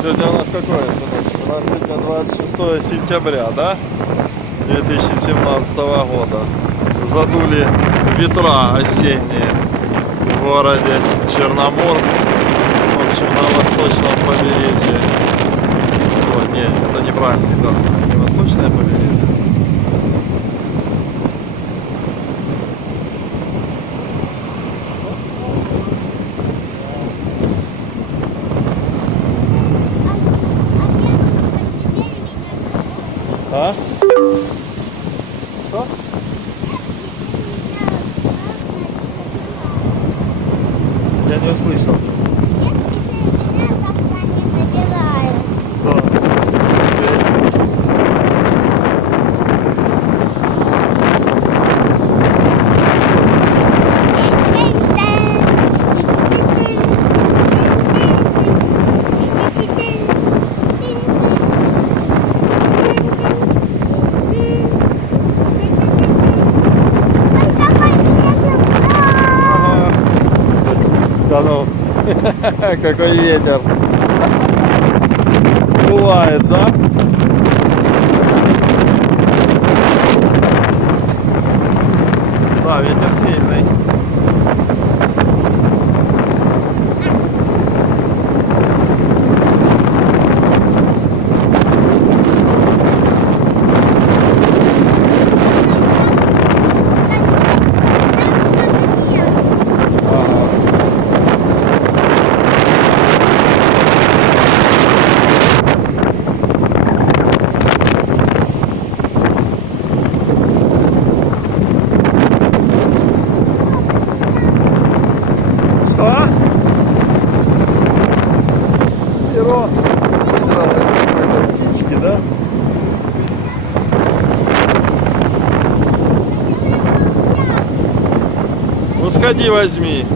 Сегодня у нас какое, сыночек? У нас сегодня 26 сентября, да? 2017 года. Задули ветра осенние в городе Черноморск. В общем, на восточном побережье. Ой, не, это неправильно сказано. Не восточное побережье. А? Что? Я не услышал. Да ну, какой ветер. Сдувает, да? Да, ветер сильный. Что? Перо. Нравится какой-то птички, да? Ну сходи возьми.